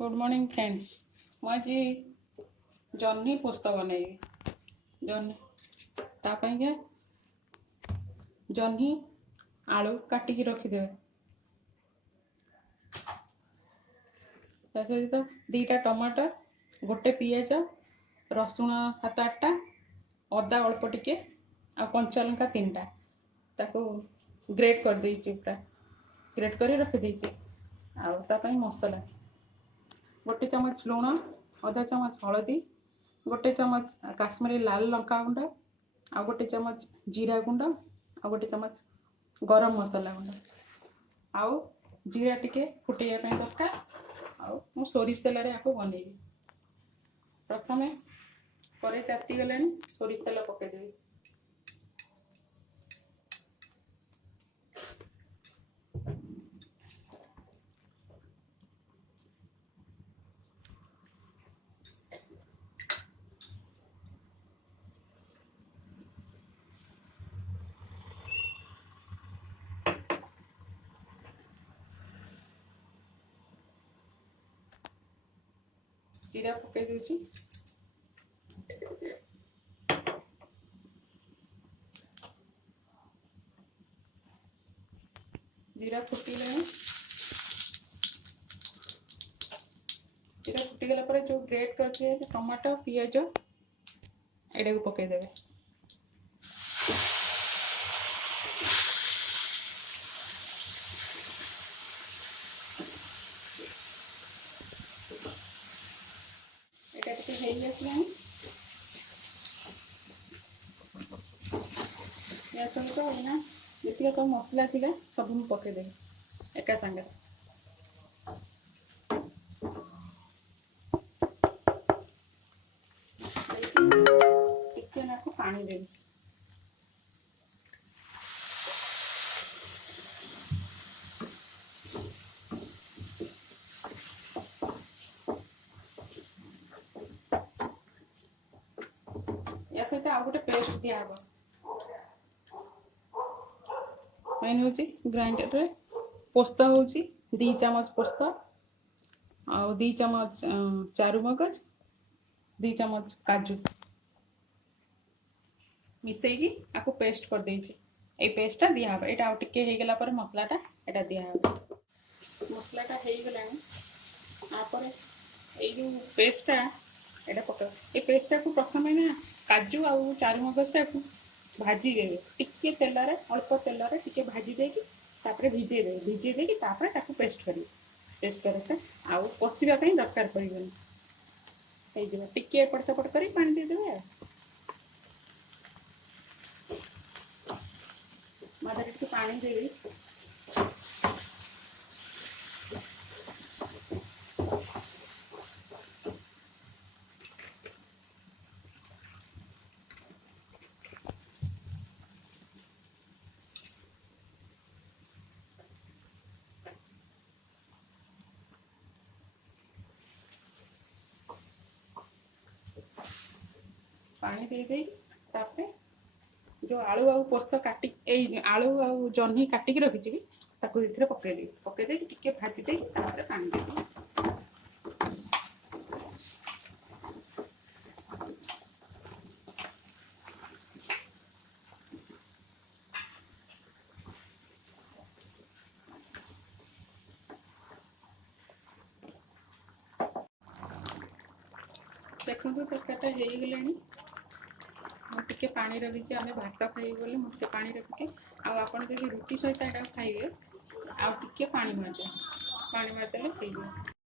Good morning friends. मुझे जह्नी पोस्त बनैबी। जह्नी तापाइके जह्नी आलू काटिकी रखिदे सहित दीटा टमाटर गोटे पियाज रसुण 7-8टा अदा अल्प टिके आ कंचा लंका 3टा ताको ग्रेट कर देइछि पूरा ग्रेट करी रखि देइछि। आ तापाई मसला गोटे चमच लुण आधा चमच हलदी गोटे चमच काश्मीरी लाल लंका गुंड आ गोटे चमच जीरा गुंड आ गोटे चमच गरम मसला गुंड आउ जीरा टिके फुटेया ପାଇଁ दरकार। आउ मु सोरिष तेल रे याको बनेबी। प्रथमे करे ताती गलानी सोरिष तेल पके देबी। जीरा पके देछि। जीरा फुटिले जीरा फुटिगला पर जो ग्रेट करछे टमाटो पियाज एडा को पके देबे। एटा टिके हेई आसलानी या सहित एना जेतिका सब मसला थिला सब मु पके देबे एका संगे। टिके नाको पानी देबे। या सहित आ गोटे पेस्ट दिया हबो। मैंने होची ग्राइंडर रे पोस्ता होची 2 चम्मच पोस्ता आ 2 चम्मच चारू मगज 2 चम्मच काजू मिसेगी आपको पेस्ट कर देइछि। ए पेस्टा दिया हबो। एटा टिके हे गेला पर मसलाटा एटा दिया हबो। मसलाटा हे गेलानी आपर ए जो पेस्टा एटा पका ए पेस्टा को प्रथमे ना काजू आ चारू मगजटा को भाजी देबे। टिके तेल रे अल्प तेल रे टिके भाजी देकी तापरे भिजे देकी तापरे ताको पेस्ट करी पेस्ट करके आ पसिबा पई दरकार पड़िबनी हे जे टिके एपट सेपट करी पानी दे देबे। मादर टिके पानी देबे। पानी दे दे तापरे जो आलू आउ पोस्त काटी ए आलू आउ जह्नी काटिकी रखिछि ताको इथरे पके दे टिके भाजी दे तापरे पानी दे दे। देखो तरकारीटा हे गलानी मुझे पानी रखी आम भात खाई बोले मुझे पानी रखिके आपड़ जब रुटी सहित एटा खाइबे आउ टिके पानी मारदे पानी मारदेले